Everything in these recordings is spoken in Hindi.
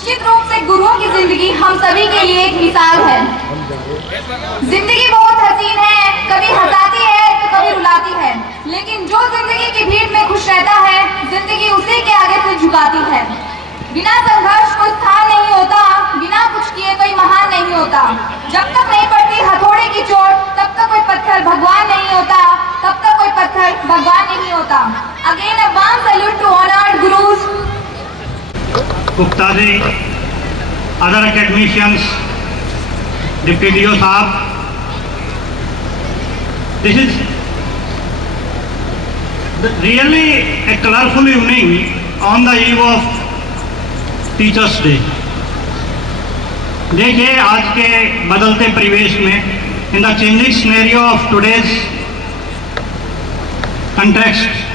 निश्चित रूप से गुरुओं की जिंदगी हम सभी के लिए एक मिसाल है। जिंदगी बहुत हसीन है, कभी हंसाती है तो कभी रुलाती है, लेकिन जो जिंदगी की भीड़ में खुश रहता है, जिंदगी उसी के आगे से झुकाती है। बिना संघर्ष कोई स्थान नहीं होता, बिना कुछ किए कोई महान नहीं होता। जब तक नहीं पड़ती हथौड़े की चोट, तब तक कोई पत्थर भगवान नहीं होता, तब तक कोई पत्थर भगवान नहीं होता। Again a warm salute to honoured gurus Gupta ji, other academicians, deputy DO साहब, this is really a colorful evening on the eve of teachers day. देखिए, आज के बदलते परिवेश में, in the changing scenario of today's context,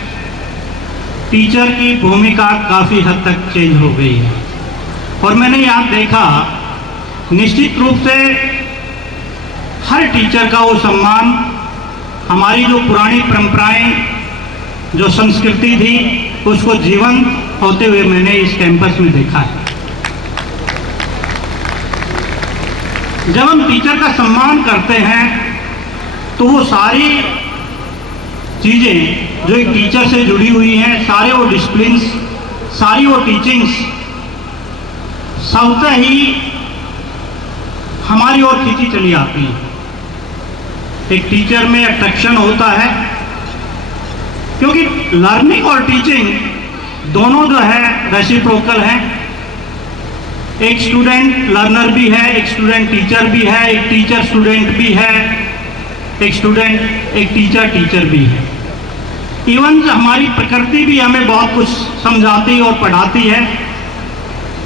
teacher की भूमिका काफ़ी हद तक चेंज हो गई है। और मैंने यहाँ देखा, निश्चित रूप से हर टीचर का वो सम्मान, हमारी जो पुरानी परंपराएं, जो संस्कृति थी, उसको जीवंत होते हुए मैंने इस कैंपस में देखा है। जब हम टीचर का सम्मान करते हैं तो वो सारी चीज़ें जो एक टीचर से जुड़ी हुई हैं, सारे वो डिसिप्लिन्स, सारी वो टीचिंग्स सबसे ही हमारी ओर खींची चली आती हैं। एक टीचर में अट्रैक्शन होता है, क्योंकि लर्निंग और टीचिंग दोनों जो है रेसिप्रोकल हैं। एक स्टूडेंट लर्नर भी है, एक स्टूडेंट टीचर भी है, एक टीचर स्टूडेंट भी है, एक स्टूडेंट एक टीचर टीचर भी है। इवन हमारी प्रकृति भी हमें बहुत कुछ समझाती और पढ़ाती है।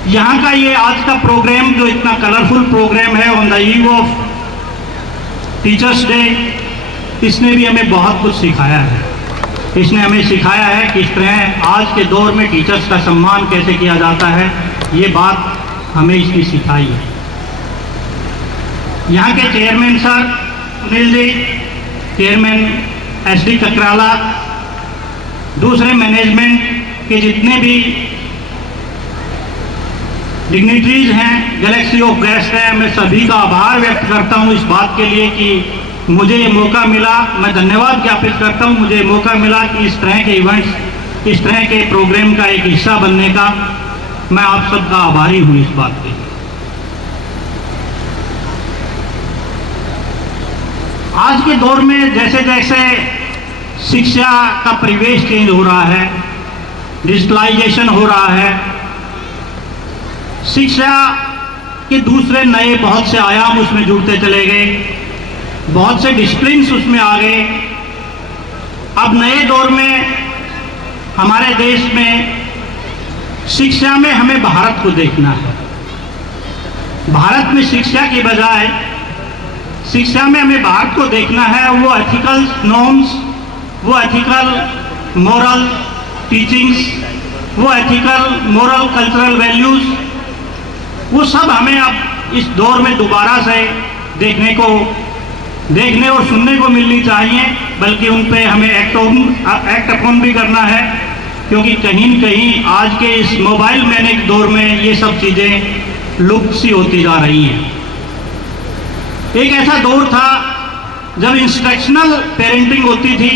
यहाँ का ये आज का प्रोग्राम जो इतना कलरफुल प्रोग्राम है on the eve of teachers day, इसने भी हमें बहुत कुछ सिखाया है। इसने हमें सिखाया है कि इस तरह आज के दौर में टीचर्स का सम्मान कैसे किया जाता है, ये बात हमें इसने सिखाई है। यहाँ के chairman sir Sunil ji, chairman SD Kakrala, दूसरे मैनेजमेंट के जितने भी डिग्निटरीज हैं, गैलेक्सी ऑफ गेस्ट हैं, मैं सभी का आभार व्यक्त करता हूँ इस बात के लिए कि मुझे ये मौका मिला। मैं धन्यवाद ज्ञापित करता हूँ, मुझे मौका मिला कि इस तरह के इवेंट्स, इस तरह के प्रोग्राम का एक हिस्सा बनने का। मैं आप सबका आभारी हूँ इस बात के लिए। आज के दौर में जैसे जैसे शिक्षा का परिवेश चेंज हो रहा है, डिजिटलाइजेशन हो रहा है, शिक्षा के दूसरे नए बहुत से आयाम उसमें जुड़ते चले गए, बहुत से डिसिप्लिन्स उसमें आ गए। अब नए दौर में हमारे देश में शिक्षा में हमें भारत को देखना है। भारत में शिक्षा की बजाय शिक्षा में हमें भारत को देखना है। वो एथिकल नॉर्म्स, वो एथिकल मोरल टीचिंग्स, वो एथिकल मोरल कल्चरल वैल्यूज़, वो सब हमें अब इस दौर में दोबारा से देखने और सुनने को मिलनी चाहिए, बल्कि उन पे हमें एक्ट अपॉन भी करना है, क्योंकि कहीं न कहीं आज के इस मोबाइल मैनिक दौर में ये सब चीज़ें लुप्त सी होती जा रही हैं। एक ऐसा दौर था जब इंस्ट्रक्शनल पेरेंटिंग होती थी।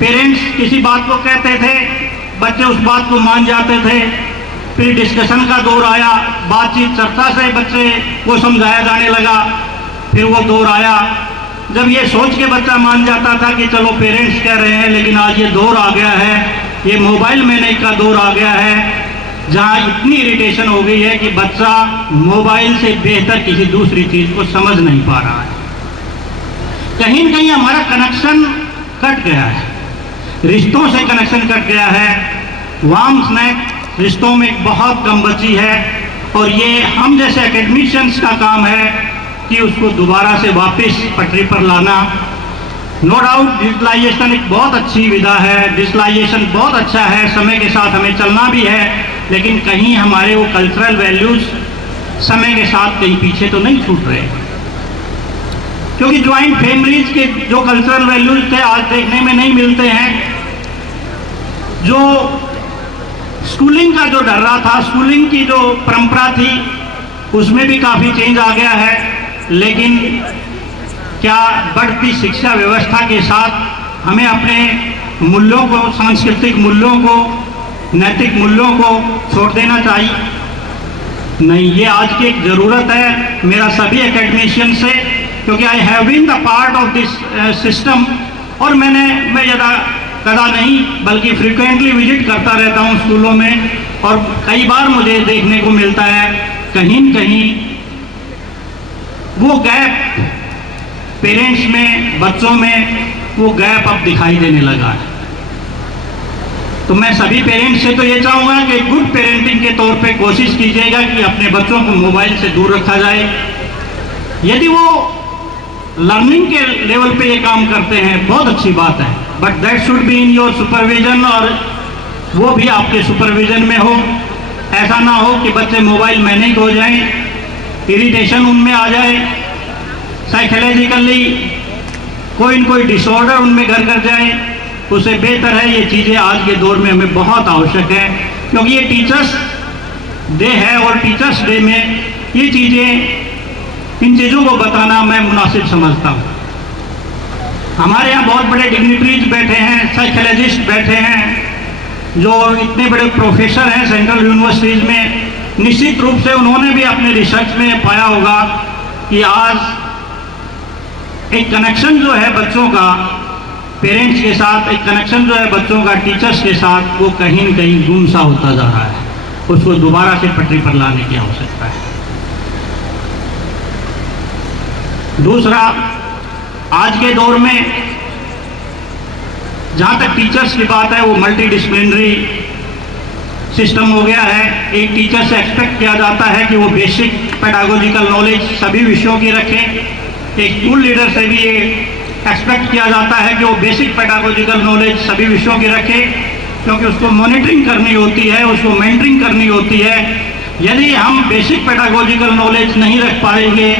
पेरेंट्स किसी बात को कहते थे, बच्चे उस बात को मान जाते थे। फिर डिस्कशन का दौर आया, बातचीत चर्चा से बच्चे को समझाया जाने लगा। फिर वो दौर आया जब ये सोच के बच्चा मान जाता था कि चलो पेरेंट्स कह रहे हैं, लेकिन आज ये दौर आ गया है, ये मोबाइल मैनेज का दौर आ गया है, जहाँ इतनी इरिटेशन हो गई है कि बच्चा मोबाइल से बेहतर किसी दूसरी चीज़ को समझ नहीं पा रहा है। कहीं न कहीं हमारा कनेक्शन कट गया है, रिश्तों से कनेक्शन कट गया है। वार्म स्नैक रिश्तों में बहुत कम बची है, और ये हम जैसे एकेडमिशियंस का काम है कि उसको दोबारा से वापस पटरी पर लाना। नो डाउट डिजिटलाइजेशन एक बहुत अच्छी विधा है, डिजिटलाइजेशन बहुत अच्छा है, समय के साथ हमें चलना भी है, लेकिन कहीं हमारे वो कल्चरल वैल्यूज़ समय के साथ कहीं पीछे तो नहीं छूट रहे, क्योंकि ज्वाइंट फैमिलीज के जो कल्चरल वैल्यूज़ थे आज देखने में नहीं मिलते हैं। जो स्कूलिंग का जो डर रहा था, स्कूलिंग की जो परंपरा थी, उसमें भी काफ़ी चेंज आ गया है। लेकिन क्या बढ़ती शिक्षा व्यवस्था के साथ हमें अपने मूल्यों को, सांस्कृतिक मूल्यों को, नैतिक मूल्यों को छोड़ देना चाहिए? नहीं, ये आज की एक ज़रूरत है मेरा सभी एकेडमिशियन से, क्योंकि I have been the part of this system. और मैं ज़्यादा कदा नहीं बल्कि फ्रिक्वेंटली विजिट करता रहता हूँ स्कूलों में, और कई बार मुझे देखने को मिलता है कहीं न कहीं वो गैप पेरेंट्स में, बच्चों में वो गैप अब दिखाई देने लगा है। तो मैं सभी पेरेंट्स से तो ये चाहूँगा कि गुड पेरेंटिंग के तौर पे कोशिश कीजिएगा कि अपने बच्चों को मोबाइल से दूर रखा जाए। यदि वो लर्निंग के लेवल पे ये काम करते हैं बहुत अच्छी बात है, but that should be in your supervision, और वो भी आपके सुपरविजन में हो। ऐसा ना हो कि बच्चे मोबाइल मैनेज हो जाएं, इरिटेशन उनमें आ जाए, साइकोलॉजिकली कोई न कोई डिसऑर्डर उनमें घर कर जाए। उससे बेहतर है ये चीज़ें आज के दौर में हमें बहुत आवश्यक है, क्योंकि ये टीचर्स डे है और टीचर्स डे में ये चीज़ें, इन चीज़ों को बताना मैं मुनासिब समझता हूँ। हमारे यहाँ बहुत बड़े डिग्निटरीज बैठे हैं, साइकोलॉजिस्ट बैठे हैं, जो इतने बड़े प्रोफेसर हैं सेंट्रल यूनिवर्सिटीज़ में। निश्चित रूप से उन्होंने भी अपने रिसर्च में पाया होगा कि आज एक कनेक्शन जो है बच्चों का पेरेंट्स के साथ, एक कनेक्शन जो है बच्चों का टीचर्स के साथ, वो कहीं न कहीं गुम सा होता जा रहा है। उसको दोबारा से पटरी पर लाने की आवश्यकता है। दूसरा, आज के दौर में जहाँ तक टीचर्स की बात है, वो मल्टी डिसिप्लिनरी सिस्टम हो गया है। एक टीचर से एक्सपेक्ट किया जाता है कि वो बेसिक पेडागोजिकल नॉलेज सभी विषयों की रखें। एक स्कूल लीडर से भी ये एक्सपेक्ट किया जाता है कि वो बेसिक पेडागोजिकल नॉलेज सभी विषयों की रखे, क्योंकि उसको मॉनिटरिंग करनी होती है, उसको मेंटरिंग करनी होती है। यदि हम बेसिक पेडागोजिकल नॉलेज नहीं रख पाएंगे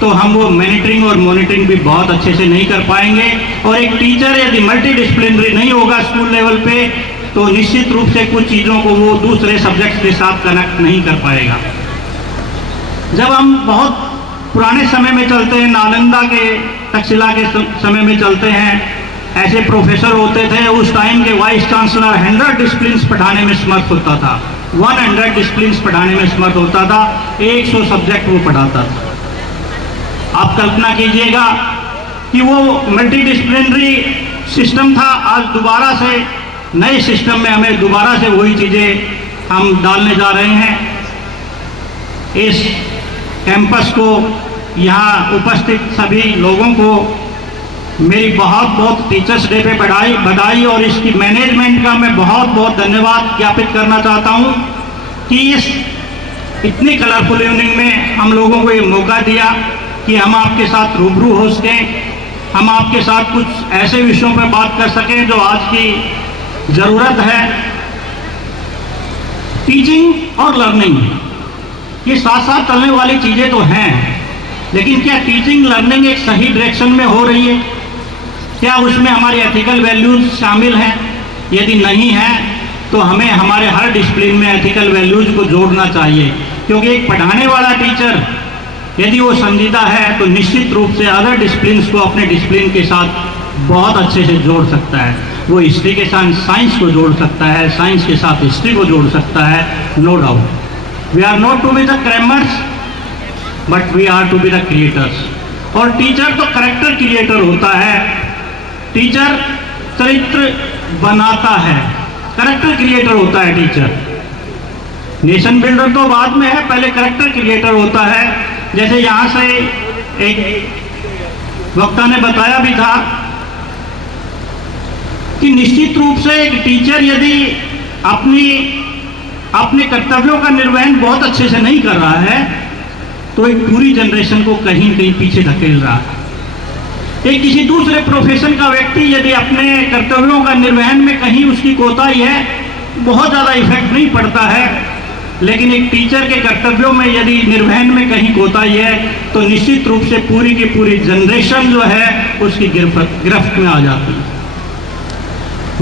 तो हम वो मॉनिटरिंग और मॉनिटरिंग भी बहुत अच्छे से नहीं कर पाएंगे। और एक टीचर यदि मल्टी डिसिप्लिनरी नहीं होगा स्कूल लेवल पे, तो निश्चित रूप से कुछ चीज़ों को वो दूसरे सब्जेक्ट्स के साथ कनेक्ट नहीं कर पाएगा। जब हम बहुत पुराने समय में चलते हैं, नालंदा के, तक्षशिला के समय में चलते हैं, ऐसे प्रोफेसर होते थे, उस टाइम के वाइस चांसलर 100 डिसिप्लिन्स पढ़ाने में समर्थ होता था, 100 डिसिप्लिन्स पढ़ाने में समर्थ होता था, 100 सब्जेक्ट वो पढ़ाता था। आप कल्पना कीजिएगा कि वो मल्टी डिसिप्लिनरी सिस्टम था, आज दोबारा से नए सिस्टम में हमें दोबारा से वही चीज़ें हम डालने जा रहे हैं। इस कैंपस को, यहाँ उपस्थित सभी लोगों को मेरी बहुत बहुत टीचर्स डे पे बधाई और इसकी मैनेजमेंट का मैं बहुत बहुत धन्यवाद ज्ञापित करना चाहता हूँ कि इस इतनी कलरफुल इवनिंग में हम लोगों को ये मौका दिया कि हम आपके साथ रूबरू हो सकें, हम आपके साथ कुछ ऐसे विषयों पर बात कर सकें जो आज की ज़रूरत है। टीचिंग और लर्निंग ये साथ साथ चलने वाली चीज़ें तो हैं, लेकिन क्या टीचिंग लर्निंग एक सही डायरेक्शन में हो रही है? क्या उसमें हमारी एथिकल वैल्यूज़ शामिल हैं? यदि नहीं है तो हमें हमारे हर डिसिप्लिन में एथिकल वैल्यूज़ को जोड़ना चाहिए, क्योंकि एक पढ़ाने वाला टीचर यदि वो संजीदा है तो निश्चित रूप से अदर डिसिप्लिन्स को अपने डिसिप्लिन के साथ बहुत अच्छे से जोड़ सकता है। वो हिस्ट्री के साथ साइंस को जोड़ सकता है, साइंस के साथ हिस्ट्री को जोड़ सकता है, no doubt. We are not to be the crammers but we are to be the creators. और टीचर तो कैरेक्टर क्रिएटर होता है, टीचर चरित्र बनाता है, कैरेक्टर क्रिएटर होता है टीचर। नेशन बिल्डर तो बाद में है, पहले कैरेक्टर क्रिएटर होता है। जैसे यहाँ से एक वक्ता ने बताया भी था कि निश्चित रूप से एक टीचर यदि अपने कर्तव्यों का निर्वहन बहुत अच्छे से नहीं कर रहा है तो एक पूरी जनरेशन को कहीं न कहीं पीछे धकेल रहा है। एक किसी दूसरे प्रोफेशन का व्यक्ति यदि अपने कर्तव्यों का निर्वहन में कहीं उसकी कोताही है, बहुत ज़्यादा इफेक्ट नहीं पड़ता है, लेकिन एक टीचर के कर्तव्यों में यदि निर्वहन में कहीं कोताही है तो निश्चित रूप से पूरी की पूरी जनरेशन जो है उसकी गिरफ्त में आ जाती है।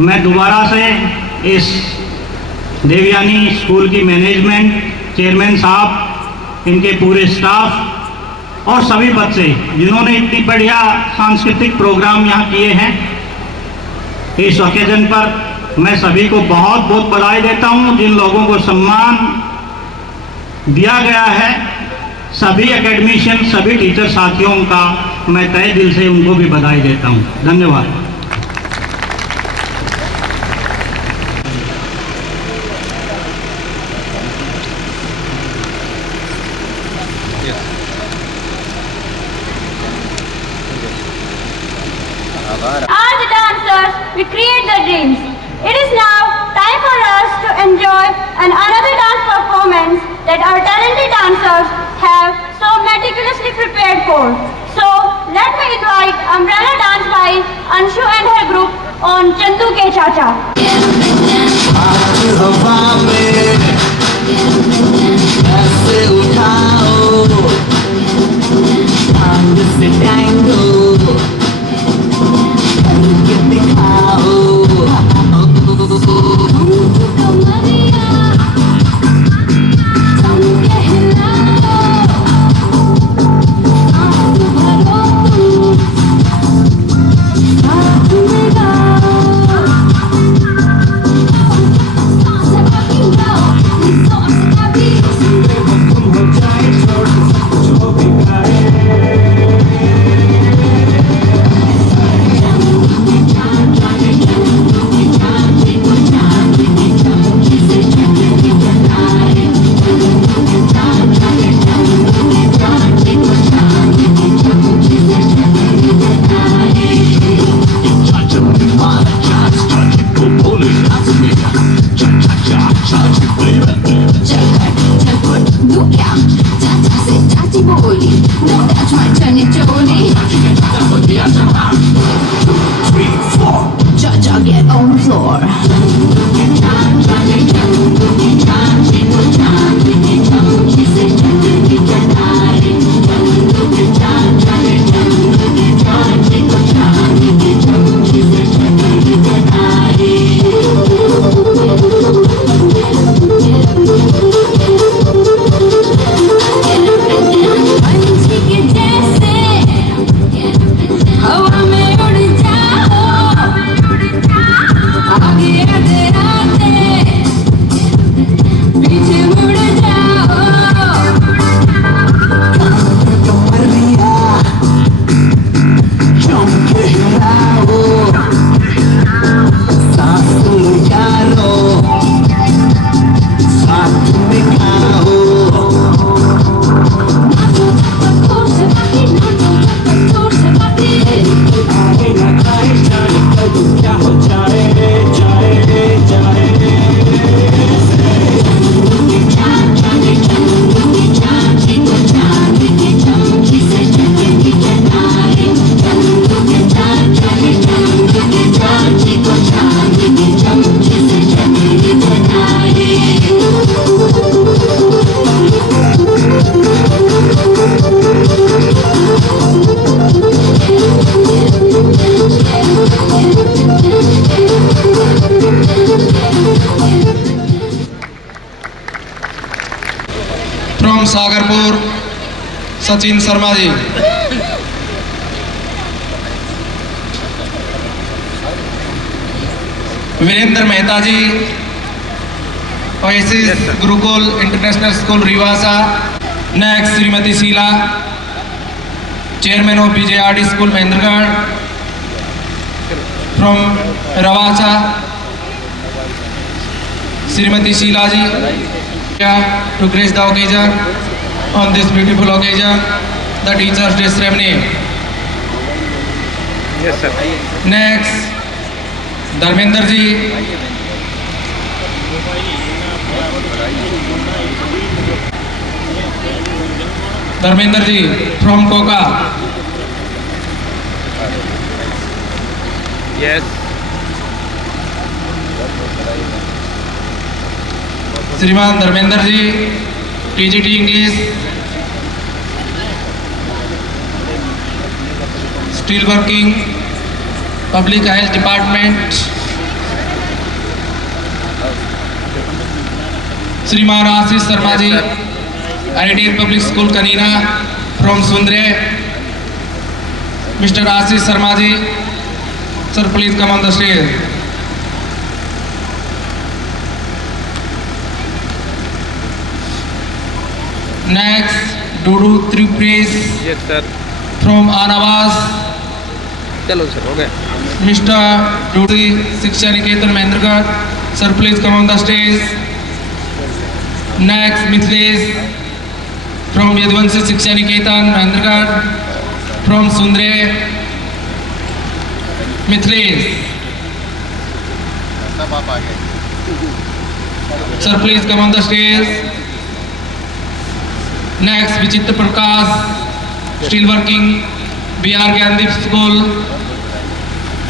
मैं दोबारा से इस देवयानी स्कूल की मैनेजमेंट, चेयरमैन साहब, इनके पूरे स्टाफ और सभी बच्चे जिन्होंने इतनी बढ़िया सांस्कृतिक प्रोग्राम यहाँ किए हैं। इस ओकेजन पर मैं सभी को बहुत बहुत बधाई देता हूँ। जिन लोगों को सम्मान दिया गया है, सभी एकेडमिशियन, सभी टीचर साथियों का मैं तहे दिल से उनको भी बधाई देता हूँ। धन्यवाद। As the dancers, we create the dreams. It is now time for us to enjoy another dance performance that our talented dancers have so meticulously prepared for. So, let me invite Umbrella Dance by Anshu and her group on Chandu Ke Chacha. हवा में ऐसे उठाओ, टांग से टैंगो करके दिखाओ। Get on the floor. From Sagarpur Sachin Sharma ji. Virendra Mehta ji, Oasis Gurukul international school Rivasa. Next Shrimati Sheela, chairman of BJRD school Mahendragarh from Rawacha. Shrimati Sheela ji to grace the occasion on this beautiful occasion, the Teachers' Day ceremony. Yes, sir. Next, Dharmendra ji, Dharmendra ji from Koka. Yes. Shriman Dharmendra ji, TGT English, still working, public health department. Shriman Ashish Sharma ji, ideal public school Kanina from Sundre. Mister Ashish Sharma ji, sir please come on the stage. Next डूडू त्रिप्रेस यस सर, फ्रॉम आनावास। चलो सर, हो गया। Mister Dudi Shiksha Niketan Mahendragarh, sir please come on the stage. Next Mithilesh from Yaduvanshi Shiksha Niketan Mahendragarh from Sundre. Mithilesh, sir please come on the stage. Next Vichitra Prakash still working BR Gyandeep school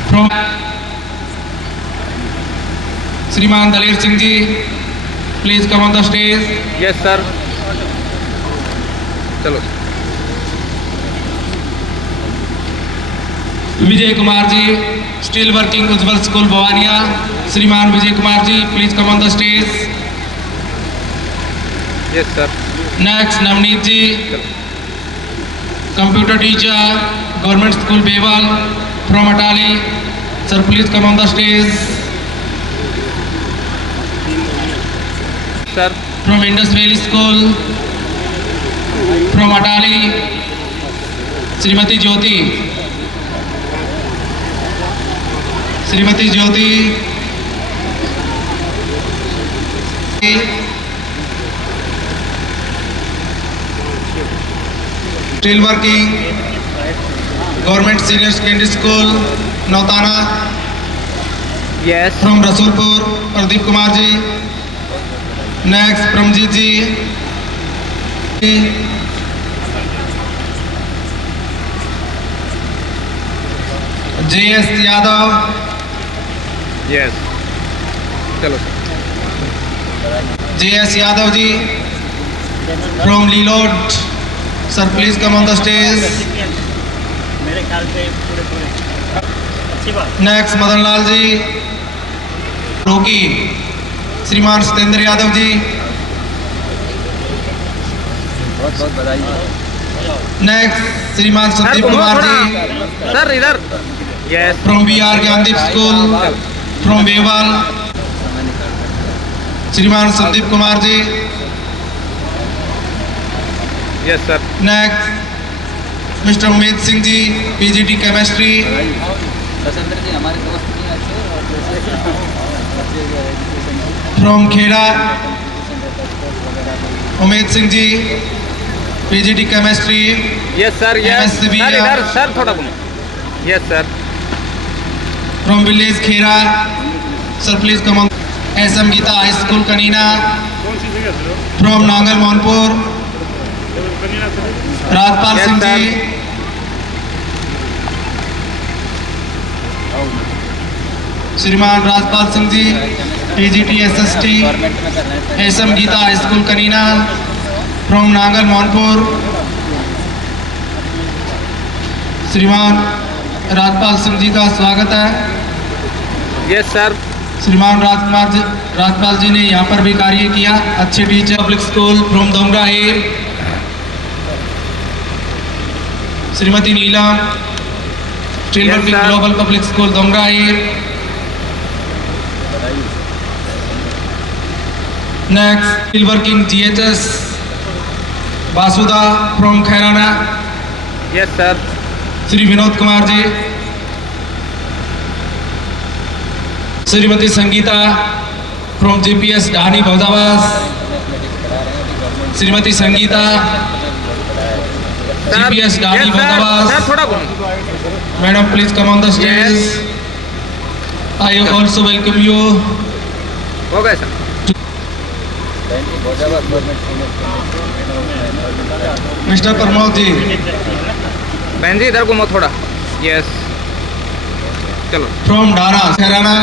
from Shriman Daler Singh ji, please come on the stage. Yes sir, चलो। Vijay Kumar ji, still working Ujjwal school Bhawaniya. Shriman Vijay Kumar ji, please come on the stage. Yes sir, next Navneet ji, computer teacher government school Bewal from Atali, sir please come on the stage. Sir from Indus valley school from Atali, Shrimati Jyoti. Shrimati Jyoti, still working government senior secondary school Nautana yes from Rasulpur, Pradeep Kumar ji. Next Pramjeet ji, JS Yadav. Yes, चलो JS Yadav ji from Lilot, sir please come on the stage. Next Madan Lal ji Roki, Shriman Satendra Yadav ji. बहुत बहुत बधाई नेक्स्ट श्रीमान संदीप कुमार जी सर, इधर। Yes from BR Gyandeep school from Bewal, Shriman Sandeep Kumar ji. Yes sir, next mister Umed Singh ji, PGT chemistry from Kheda. Umed Singh ji, PGT chemistry yes sir, yes MSc sir, इधर सर, थोड़ा घूमो। Yes sir, from village Kheda, sir please come on. SM Geeta high school Kanina from Nangal Mohanpur, Rajpal Yes, Singh sir. Ji. Shriman Rajpal Singh ji, PGT SST SM Geeta high school Kanina from Nangal Mohanpur, श्रीमान राजपाल सिंह जी का स्वागत है। यस सर, श्रीमान राजपाल जी ने यहाँ पर भी कार्य किया, अच्छे teacher. Public school from Dongra hill, Shrimati Neelam, still Yes, working sir. Global public school Dongra hill. Next still working GHS Vasuda from Khairana, yes sir, Shri Vinod Kumar ji. Shrimati Sangeeta from JPS Dhani Bhaudawas, Shrimati Sangeeta JPS Dhani yes sir, Bhaudawas. थोड़ा घूमो। Madam please come on the stage. I also welcome you. हो गए सर। मिस्टर प्रमोद जी, बहन जी इधर घूमो थोड़ा। यस, चलो। From Dara Khairana,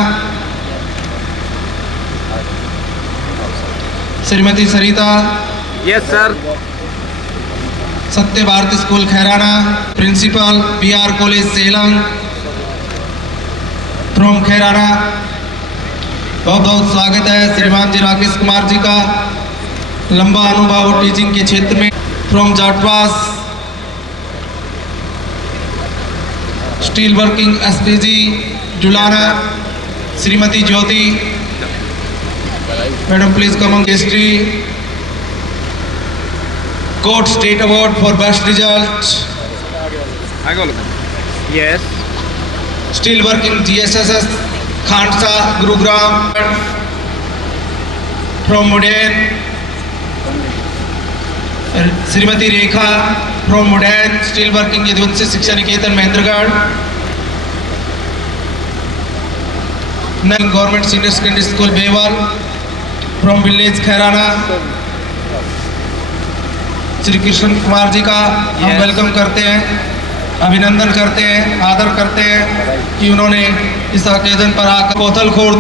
Shrimati Sarita. Yes sir, Satya Bharati school Khairana, principal BR college Salem from Khairana. बहुत बहुत स्वागत है श्रीमान जी राकेश कुमार जी का, लंबा अनुभव टीचिंग के क्षेत्र में। From Jatwas still working SPG Julana Shrimati Jyoti, madam please come on history. Got state award for best result. आगे बोलो। Yes still working GSSS Khandsa Gurugram. From Moden Shrimati Rekha from Moden still working Yaduvanshi Shiksha Niketan Mahendragarh. Government senior secondary school Bewal from village Khairana. Shri Krishan Kumar ji का हम वेलकम करते हैं, अभिनंदन करते हैं, आदर करते हैं कि उन्होंने इस आयोजन पर आकर Kothal Khurd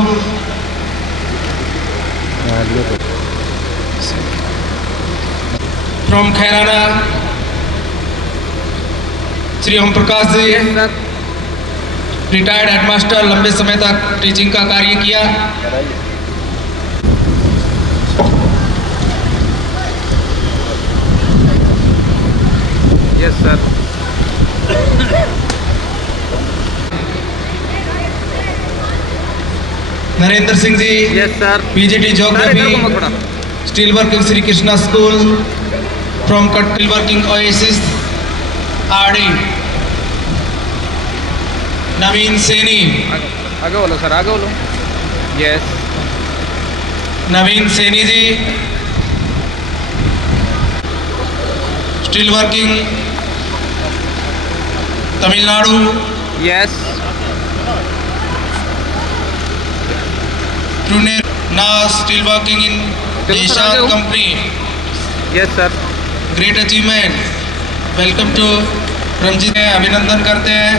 from Khairana Shri Om Prakash ji, retired headmaster, लंबे समय तक टीचिंग का कार्य किया। Yes sir. Narendra Singh ji, yes sir. PGT geography still working Shri Krishna school from still working Oasis RD. Naveen Saini, आगे बोलो सर, आगे बोलो। Yes Naveen Saini ji, still working Tamil Nadu. Yes now still working in Nishan company. Yes sir. Great achievement. Welcome to Ramjeet, अभिनंदन करते हैं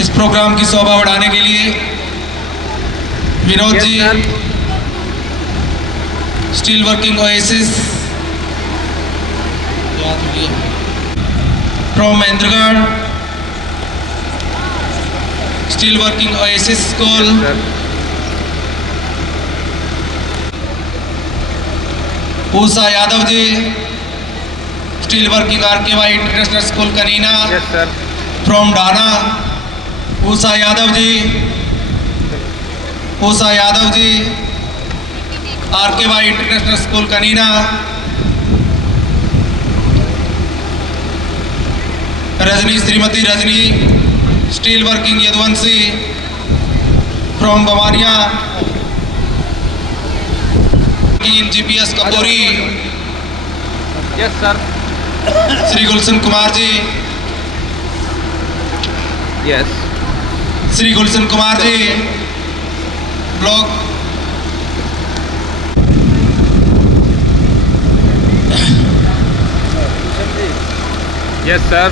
इस प्रोग्राम की शोभा बढ़ाने के लिए। Vinod ji, still working Oasis from Mahendragarh still working Oasis school. Usha Yadav ji, still working RKY international school Kanina. Yes sir. From Dana Usha Yadav ji, Usha Yadav ji, RKY international school Kanina. Rajni, Shrimati Rajni, still working Yaduvanshi from Bawaniya. GPS Kapoori. Yes sir. Shri Gulshan Kumar ji, yes Shri Gulshan Kumar ji, block yes sir.